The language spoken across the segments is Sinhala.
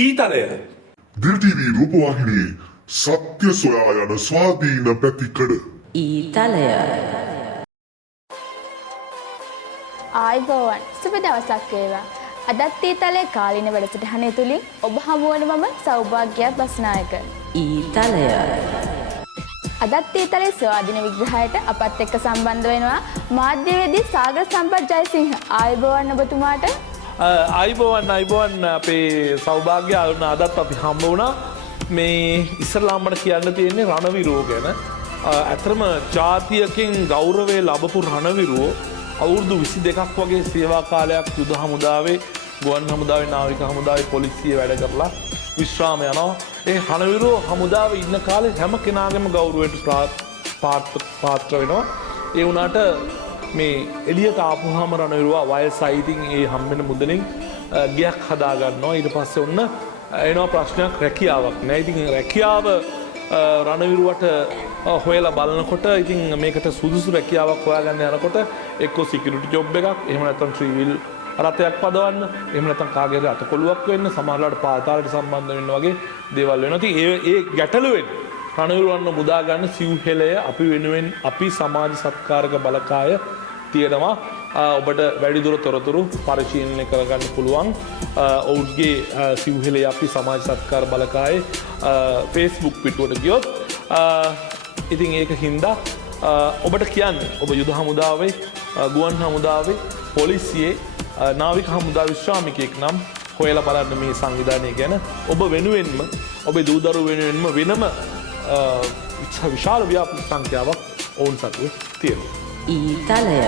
ඊතලය දිල් ටීවී රූපවාහිනියේ සත්‍ය සොයා යන ස්වාධීන පැතිකඩ ඊතලය ආයිබෝවන් සුබ දවසක් වේවා. අදත් ඊතලයේ කාලින වැඩසටහන තුලින් ඔබ හමුවන මම සෞභාග්‍යවත් බස්නායක. ඊතලය අදත් ඊතලයේ ස්වාධීන විග්‍රහයට අපත් එක්ක සම්බන්ධ වෙනවා මාධ්‍යවේදී සාගර සම්පත් ජයසිංහ. ආයිබෝවන් ඔබතුමාට. අයිබෝවන් අපේ සෞභාග්‍ය අරුණ අදත් අපි හම්බ වුණා. මේ ඉස්සරලාම්මට කියන්න තියෙන්නේ රණවිරුවෝ ගැන. ඇත්තම ජාතියකින් ගෞරවය ලැබපු රණවිරුවෝ අවුරුදු 22ක් වගේ සේවා කාලයක් යුද හමුදාවේ, ගුවන් හමුදාවේ, නාවික හමුදාවේ, පොලිසිය වැඩ කරලා විශ්‍රාම යනවා. ඒ රණවිරුවෝ හමුදාවේ ඉන්න කාලේ හැම කෙනාගේම ගෞරවයට පාත්‍ර වෙනවා. ඒ වුණාට මේ එළියට ආපුවාම රණවිරුවා වයසයි. ඉතින් ඒ හම්බෙන මුදලින් ගයක් හදා ගන්නවා. ඊට පස්සේ ඔන්න එනවා ප්‍රශ්නයක් රැකියාවක් නෑ. ඉතින් රැකියාව රණවිරුවට හොයලා බලනකොට ඉතින් මේකට සුදුසු රැකියාවක් හොයාගන්න යනකොට එක්කෝ සිකියුරිටි ජොබ් එකක්, එහෙම නැත්නම් ත්‍රිවිල් රථයක් පදවන්න, එහෙම නැත්නම් කාගේ හරි අතකොළුවක් වෙන්න, සමහරවිට පාතාලයට සම්බන්ධ වෙන්න වගේ දේවල් වෙනවා. ඉතින් ඒ ගැටලුවෙන් රණවිරුවන්ව මුදා ගන්න සිව්හෙළය අපි වෙනුවෙන් අපි සමාජ සත්කාරක බලකාය තියෙනවා. ඔබට වැඩිදුර තොරතුරු පරිශීලනය කරගන්න පුළුවන් ඔවුන්ගේ සිව්හෙළය අපි සමාජ සත්කාර බලකායේ ෆේස්බුක් පිටුවට ගියොත්. ඉතින් ඒක හින්දා ඔබට කියන්නේ ඔබ යුද හමුදාවේ, ගුවන් හමුදාවේ, පොලිසියේ, නාවික හමුදා විශ්‍රාමිකයෙක් නම් හොයලා බලන්න මේ සංවිධානය ගැන. ඔබ වෙනුවෙන්ම, ඔබේ දූ දරුවෝ වෙනුවෙන්ම වෙනම විශාල ව්‍යාපෘති සංඛ්‍යාවක් ඔවුන් සතුව තියෙනවා. ඊතලය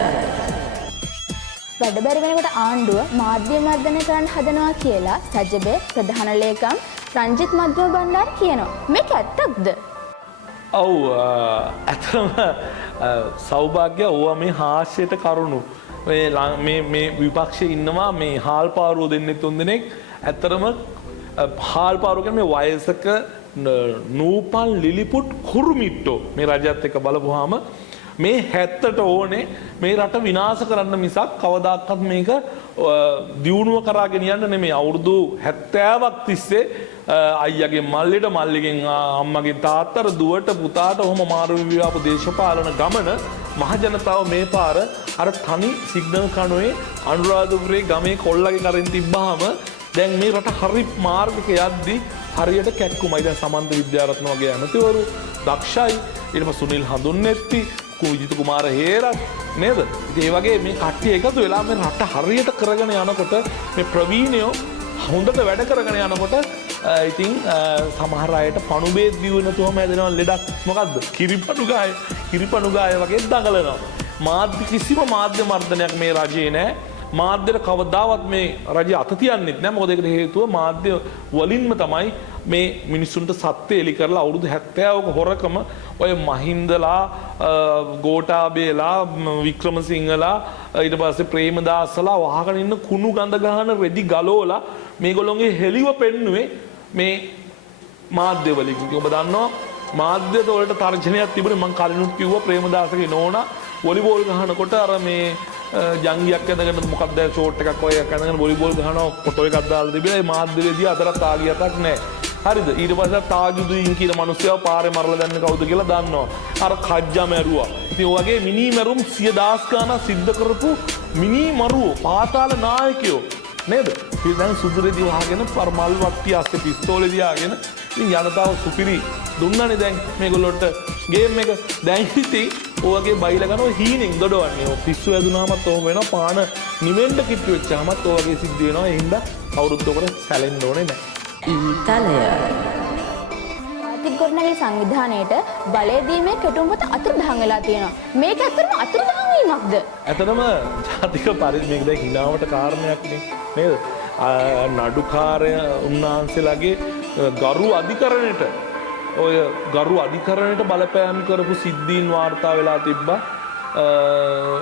වැඩ බැරි වෙනකොට ආණ්ඩුව මාධ්‍ය මර්ධනය කරන්න හදනවා කියලා සජබේ ප්‍රධාන ලේකම් රංජිත් මධ්‍යම බණ්ඩාර කියනවා. මේක ඇත්තක්ද? ඔව් ඇත්තම සෞභාග්‍ය ඕවා මේ හාස්‍යයට කරුණු. මේ විපක්ෂයේ ඉන්නවා මේ හාල්පාරුව දෙන්නේ තුන් දෙනෙක්. ඇත්තටම හාල්පාරුව කියන්නේ මේ වයසක නූපන් ලිලිපුට් කුරුමිට්ටෝ මේ රජයත් එක්ක බලපුවාම මේ 70ට ඕනේ මේ රට විනාශ කරන්න මිසක් කවදාකවත් මේක දියුණුව කරාගෙන යන්න නෙමෙයි. අවුරුදු 70ක් තිස්සේ අයියාගේ මල්ලිට, මල්ලිගෙන් අම්මගේ තාත්තට, දුවට, පුතාට ඔහොම මාරු විවාප දේශපාලන ගමන මහජනතාව මේ පාර අර තනි සිග්නල් කණුවේ අනුරාධපුරේ ගමේ කොල්ලගේ කරෙන් තිබ්බහම දැන් මේ රට හරි මාර්ගයක යද්දි හරියට කැක්කුමයි. දැන් සමන්ත විද්‍යාරත්න වගේ ඇමතිවරු දක්ෂයි. ඊට පස්සේ සුනිල් හඳුන්නැත්ති, විජිත කුමාර හේරත් නේද? ඉතින් ඒ වගේ මේ කට්ටිය එකතු වෙලා මේ රට හරියට කරගෙන යනකොට මේ ප්‍රවීණයෝ හොඳට වැඩ කරගෙන යනකොට ඉතින් සමහර අයට පණුබේත් බිව්ව නැතුවම හැදෙනවා ලෙඩක්. මොකද්ද? කිරිපණු ගාය වගේ දඟලනවා. කිසිම මාධ්‍ය මර්ධනයක් මේ රජයේ නැහැ. මාධ්‍යයට කවදාවත් මේ රජය අත තියන්නෙත් නැහැ. මොකද ඒකට හේතුව මාධ්‍ය වලින්ම තමයි මේ මිනිස්සුන්ට සත්‍ය එලි කරලා අවුරුදු 70ක හොරකම ඔය මහින්දලා, ගෝඨාභයලා, වික්‍රමසිංහලා, ඊට පස්සේ ප්‍රේමදාසලා වහගෙන ඉන්න කුණු ගඳ ගහන රෙදි ගලෝලා මේගොල්ලෝගේ හෙලිව පෙන්නුවේ මේ මාධ්‍ය වලින්. ඔබ දන්නවා මාධ්‍ය වලට තර්ජනයක් තිබුණේ. මම කලිනුත් කිව්වා ප්‍රේමදාසගේ නෝනා වොලිබෝල් ගහනකොට අර මේ ජංගියක් ඇඳගෙන මොකක්ද ෂෝට් එකක් වගේ ඇඳගෙන වොලිබෝල් ගහනවා ෆොටෝ එකක් දාලා තිබිලා ඒ මාධ්‍යවේදියා අතරත් ආගියතක් නැහැ. හරිද? ඊට පස්සේ තාජුදීන් කියන මිනිස්සයා පාරේ මරලා දැන්නේ කවුද කියලා දන්නවා. අර කජ්ජා මැරුවා. ඉතින් ඔය වගේ මිනි මැරුම් 100,000 ගණන් සිද්ධ කරපු මිනි මරුවෝ පාතාල නායකයෝ නේද? ඉතින් දැන් සුදුරේදි වහගෙන පර්මල් වට්ටිය අස්සේ පිස්තෝලේ තියාගෙන ඉතින් ජනතාව සුපිරි දුන්නානේ දැන් මේගොල්ලොන්ට ගේම් එක. දැන් ඉතින් ඔයගේ බයිලා ගන්න ඔය හීනෙන් දොඩවන්නේ. ඔය පිස්සු ඇදුනාමත් ඔහොම වෙනවා. පාන නිවෙන්න කිට්ටු වෙච්චාමත් ඔය වගේ සිද්ධ වෙනවා. ඒ හින්දා අවුරුද්දකට සැලෙන්න ඕනේ නැහැ. ඊතලය ආර්ථික ගොඩනැගිලි සංවිධානයේට බලය දීමේ කෙටුම්පත අතුරුදහන් වෙලා තියෙනවා. මේක ඇත්තටම අතුරුදහන් වීමක්ද? ඇත්තටම ජාතික පරිදි මේක දැන් හිනාවට කාරණයක් නේද? නඩුකාරය උන්වහන්සේලාගේ ගරු අධිකරණයට බලපෑම් කරපු සිද්ධීන් වාර්තා වෙලා තිබ්බා.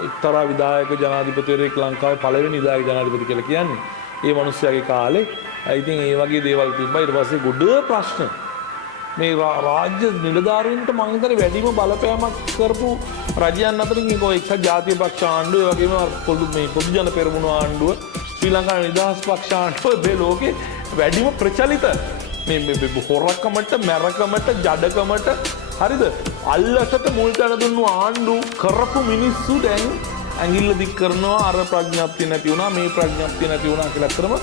එක්තරා විධායක ජනාධිපතිවරයෙක් ලංකාවේ පළවෙනි විධායක ජනාධිපති කියලා කියන්නේ. ඒ මිනිස්යාගේ කාලේ ඉතින් ඒ වගේ දේවල් තිබ්බා. ඊට පස්සේ ගොඩ ප්‍රශ්න මේ රාජ්‍ය නිලධාරීන්ට මම හිතන්නේ වැඩිම බලපෑමක් කරපු රජයන් අතරින් මේක එක්සත් ජාතික පක්ෂ ආණ්ඩුව, ඒ වගේම පොදු ජන පෙරමුණු ආණ්ඩුව, ශ්‍රී ලංකා නිදහස් පක්ෂ ආණ්ඩුව මේ ලෝකේ වැඩිම ප්‍රචලිත මේ හොරකමට මැරකමට ජඩකමට හරිද අල්ලසට මුල් තැන දුන්නු ආණ්ඩු කරපු මිනිස්සු දැන් ඇඟිල්ල දික් කරනවා අර ප්‍රඥප්තිය නැති වුණා මේ ප්‍රඥප්තිය නැති වුණා කියලා අතරම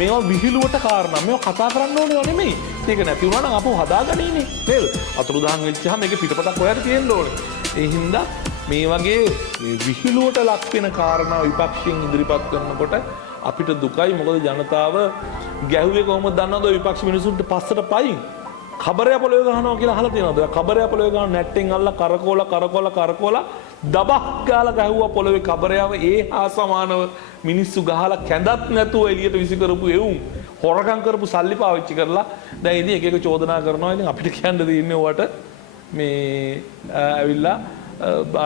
මේවා විහිළුවට කාරණා මේවා කතා කරන්න ඕනේ නෙමෙයි ඒක නැති වුණා නම් අපෝ හදාගන්නීනේ නේද අතුරුදහන් වෙච්චාම මේකේ පිටපතක් හොයලා තියෙන්න ඕනේ ඒ හින්දා මේ වගේ විහිළුවට ලක් වෙන කාරණා විපක්ෂයෙන් ඉදිරිපත් කරනකොට අපිට දුකයි මොකද ජනතාව ගැහුවේ කොහොමද දන්නවද විපක්ෂ මිනිසුන්ට පස්සට පයින් කබරය පොළවේ ගහනවා කියලා අහලා තියෙනවද කබරය පොළවේ ගහන නැට්ටෙන් අල්ල කරකෝලා දබක් ගාලා ගැහුවා පොළවේ කබරයව ඒ හා සමානව මිනිස්සු ගහලා කැඳත් නැතුව එළියට විසි කරපු එවුන් හොරකම් කරපු සල්ලි පාවිච්චි කරලා දැන් ඉතින් එක එක චෝදනා කරනවා ඉතින් අපිට කියන්න දෙන්නේ ඔයාට මේ ඇවිල්ලා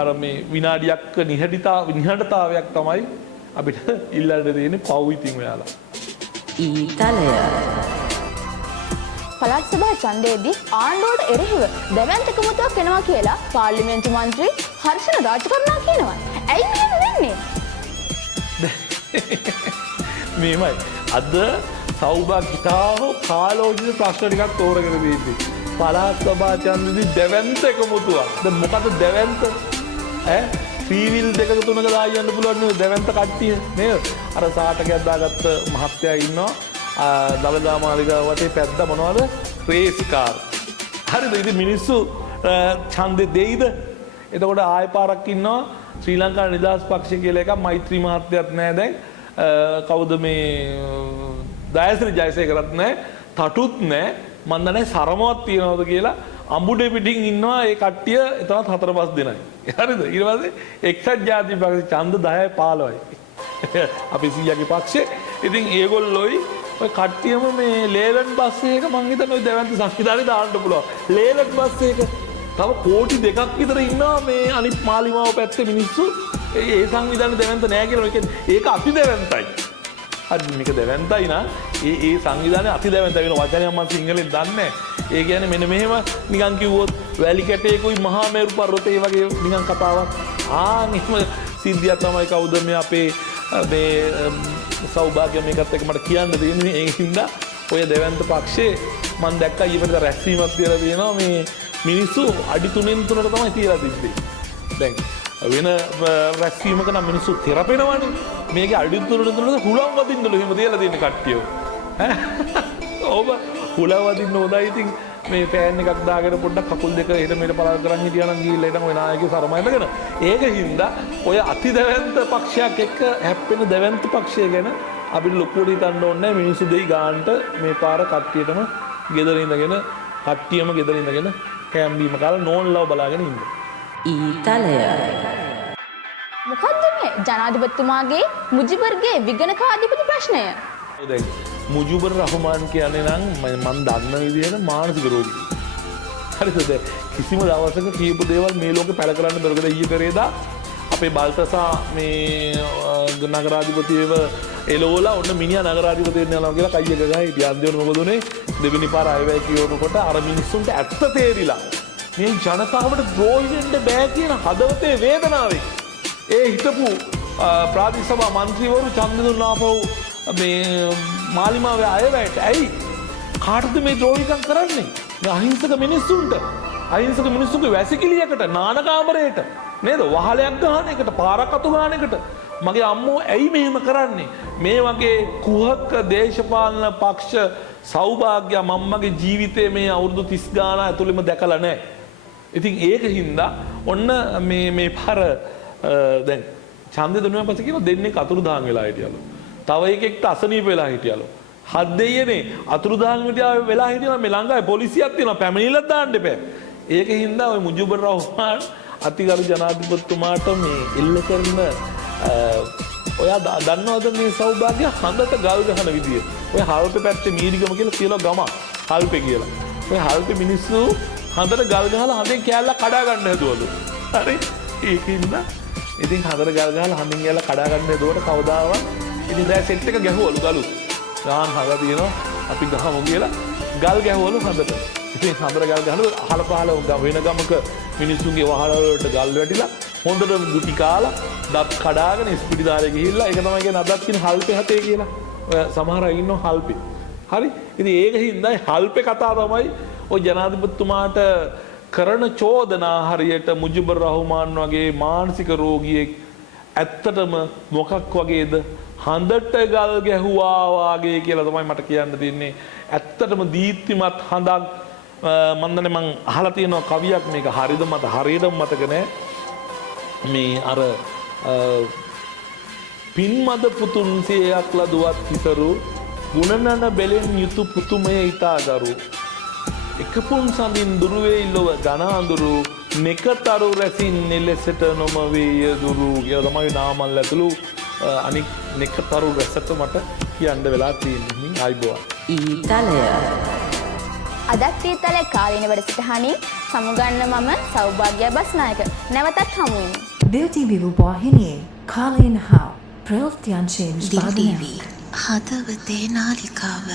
අර මේ විනාඩියක් නිහඬතාවයක් තමයි අපිට ඉල්ලන්න දෙන්නේ පව් ඉතින් ඔයාලා ඊතලය පළාත් සභා ඡන්දයේදී ආණ්ඩුවට එරෙහිව දැවැන්ත එකමුතුවක් එනවා කියලා පාර්ලිමේන්තු මන්ත්‍රී හර්ෂණ රාජකරුණා කියනවා. ඇයි මෙහෙම වෙන්නේ? මේමයි අද සෞභාග්‍යතාව කාලෝචිත ප්‍රශ්න ටිකක් තෝරගෙන තියෙන්නේ. පළාත් සභා ඡන්දෙදී දැවැන්ත එකමුතුවක්. දැන් මොකද දැවැන්ත? ත්‍රිවිල් දෙකක තුනක දාලා යන්න පුළුවන් නේ දැවැන්ත කට්ටිය නේද? අර සාටකයක් දාගත්ත මහත්තයා ඉන්නවා. දළදා මාලිගාව වටේ පැද්ද මොනවද? Race car. හරිද? ඉතින් මිනිස්සු ඡන්දේ දෙයිද? එතකොට ආයෙ පාරක් ඉන්නවා ශ්‍රී ලංකා නිදහස් පක්ෂය කියලා එකක් මෛත්‍රී මහත්තයත් නැහැ දැන්. කවුද මේ දයශ්‍රී ජයසේකරත් නැහැ. තටුත් නැහැ. මන් දන්නේ සරමවත් තියනවද කියලා අඹුඩේ පිටින් ඉන්නවා ඒ කට්ටිය එතනත් 4-5 දෙනයි. හරිද? ඊට පස්සේ එක්සත් ජාතික පක්ෂ ඡන්ද 10යි 15යි. අපි සීයාගේ පක්ෂේ. ඉතින් ඒගොල්ලෝයි ඔය කට්ටියම මේ ලේලන් බස් එක මං හිතන්නේ ඔය දැවැන්ත සංවිධානයේ දාන්න පුළුවන්. ලේලන් බස් එක තව කෝටි 2ක් විතර ඉන්නවා මේ අනිත් මාලිමාව පැත්තේ මිනිස්සු. ඒ සංවිධානයේ දැවැන්ත නෑ කියලා කියන්නේ ඒක අති දැවැන්තයි. හරි මේක දැවැන්තයි නා ඒ සංවිධානයේ අති දැවැන්ත වෙන වචනයක් මම සිංහලෙන් දන්නේ නැහැ. ඒ කියන්නේ මෙන්න මෙහෙම නිකන් කිව්වොත් වැලි කැටේකුයි මහා මේරු පර්වතේ වගේ නිකන් කතාවක්. මෙහෙම සිද්ධියක් තමයි කවුද මේ අපේ මේ සෞභාග්‍ය මේකත් එක මට කියන්න තියෙන්නේ ඒ හින්දා ඔය දෙවන්ත පක්ෂේ මම දැක්කා ඊපෙට රැස්වීමක් තියලා තියෙනවා මේ මිනිස්සු අඩි 3න් 3ට තමයි තියලා තිබ්බේ. දැන් වෙන රැස්වීමක නම් මිනිස්සු තෙරපෙනවනේ. මේකේ අඩි 3ට 3ට හුලම් වදින්නලු එහෙම තියලා තියෙන කට්ටිය. ඔබ හුලම් වදින්න හොඳයි ඉතින් මේ ෆෑන් එකක් දාගෙන පොඩ්ඩක් කකුල් දෙක එහෙට මෙහෙට පළල් කරන් හිටියා නම් ගිහිල්ලා එතන ඔය නායකයෝ සරමයිදගෙන ඒක හින්දා ඔය අති දැවැන්ත පක්ෂයක් එක්ක හැප්පෙන දැවැන්ත පක්ෂය ගැන අපිට ලොකුවට හිතන්න ඕනේ මිනිස්සු දෙයි ගානට මේ පාර කට්ටියටම ගෙදර ඉඳගෙන කට්ටියම ගෙදර ඉඳගෙන කෑම් බීම කාලා නෝන්ලව බලාගෙන ඉන්න. ඊතලය මොකද්ද මේ ජනාධිපතිතුමාගේ මුජිබර්ගේ විගණකාධිපති ප්‍රශ්නය? දැන් මුජිබුර් රහමාන් කියන්නේ නම් මම දන්න විදිහට මානසික රෝගී. හරිද? කිසිම දවසක කියපු දේවල් මේ ලෝකේ පැල කරන්න බැරුකද ඊයේ පෙරේදා අපේ බල්තසා මේ නගරාධිපතිව එළවලා ඔන්න මිනිහා නගරාධිපති වෙන්න යනවා කියලා කයිය ගගා හිටියා. අන්තිමට මොකද උනේ? දෙවෙනි පාර අයවැය කියනකොට අර මිනිස්සුන්ට ඇත්ත තේරිලා මේ ජනතාවට ද්‍රෝහි වෙන්න බෑ කියන හදවතේ වේදනාවෙන් ඒ හිටපු ප්‍රාදේශ සභා මන්ත්‍රීවරු ඡන්ද දුන්නාපහු මේ මාලිමාවේ අයවැයට ඇයි කාටද මේ ද්‍රෝහිකම් කරන්නේ? මේ අහිංසක මිනිස්සුන්ගේ වැසිකිළියකට නානකාමරයට නේද වහලයක් ගහන එකට පාරක් අතු ගහන එකට මගේ අම්මෝ ඇයි මෙහෙම කරන්නේ? මේ වගේ කුහක දේශපාලන පක්ෂ සෞභාග්‍ය මම්මගේ ජීවිතේ මේ අවුරුදු 30 ගාන ඇතුළෙම දැකලා නැහැ. ඉතින් ඒක හින්දා ඔන්න මේ පාර දැන් ඡන්දේ දුන්නාන් පස්සේ කියනවා දෙන්නේ අතුරුදහන් වෙලා හිටියලු. තව එකෙක්ට අසනීප වෙලා හිටියලු. හත් දෙයියනේ අතුරුදහන් වෙලා හිටියම මේ ළඟයි පොලිසියක් තියෙනවා පැමිණිල්ලක් දාන්න එපා. ඒක හින්දා ওই මුජිබුර් රහමාන් අතිගරු ජනාධිපතිතුමාට මේ එල්ල කරන ඔයා දන්නවද මේ සෞභාග්‍ය හඳට ගල් ගහන විදිය? ඔය හල්පේ පැත්තේ මීරිගම කියලා කියලා ගම හල්පේ කියලා. ඔය හල්පේ මිනිස්සු හඳට ගල් ගහලා හඳෙන් කෑල්ලක් කඩා ගන්න හදුවලු. හරි? ඒකින්ද ඉතින් හඳට ගල් ගහලා හඳෙන් කෑල්ල කඩා ගන්න හදුවට කවදාවත් ඉතින් දැන් සෙට් එක ගැහුවලු ගලු. ගාන හදලා තියෙනවා අපි ගහමු කියලා ගල් ගැහුවලු හඳට. ඉතින් හඳට ගල් ගහලා අහල පහල වෙන ගමක මිනිස්සුන්ගේ වහල වලට ගල් වැටිලා හොඳට ගුටි කාලා දත් කඩාගෙන ඉස්පිරිතාලේ ගිහිල්ලා ඒක තමයි කියන්නේ අදත් කියන හල්පේ හතේ කියලා. ඔය සමහර අය ඉන්නවා හල්පේ. හරි ඉතින් ඒක හින්දා හල්පේ කතා තමයි ඔය ජනාධිපතිතුමාට කරන චෝදනා හරියට මුජිබුර් රහ්මාන් වගේ මානසික රෝගියෙක් ඇත්තටම මොකක් වගේද හඳට ගල් ගැහුවා වාගේ කියලා තමයි මට කියන්න දෙන්නේ ඇත්තටම දීප්තිමත් හඳක් මන්දනේ මං අහලා තියෙනවා කවියක් මේක හරියද මට හරියටම මතක නෑ මේ අර පින්මද පුතුන් සියයක් ලදුවත් හිතරු ගුණනන බෙලෙන් යුතු පුතුමය ඊතාගරු එකපුන් සඳින් දුරුවේ ලොව ඝන අඳුරු නෙකතරු රැසින් නෙලෙසට නොම වේය දුරු කියලා තමයි නාමල් ඇතුළු අනික් නෙකතරු රැසට මට කියන්න වෙලා තියෙන්නේ ආයිබෝවා ඊතලය අදත් ඊතලේ කාලීන වැඩසටහනින් සමුගන්න මම සෞභාග්‍ය බස්නායක නැවතත් හමු වෙමු. DTV රූපවාහිනියේ කාලීන හා ප්‍රවෘත්තියන් DTV හදවතේ නාලිකාව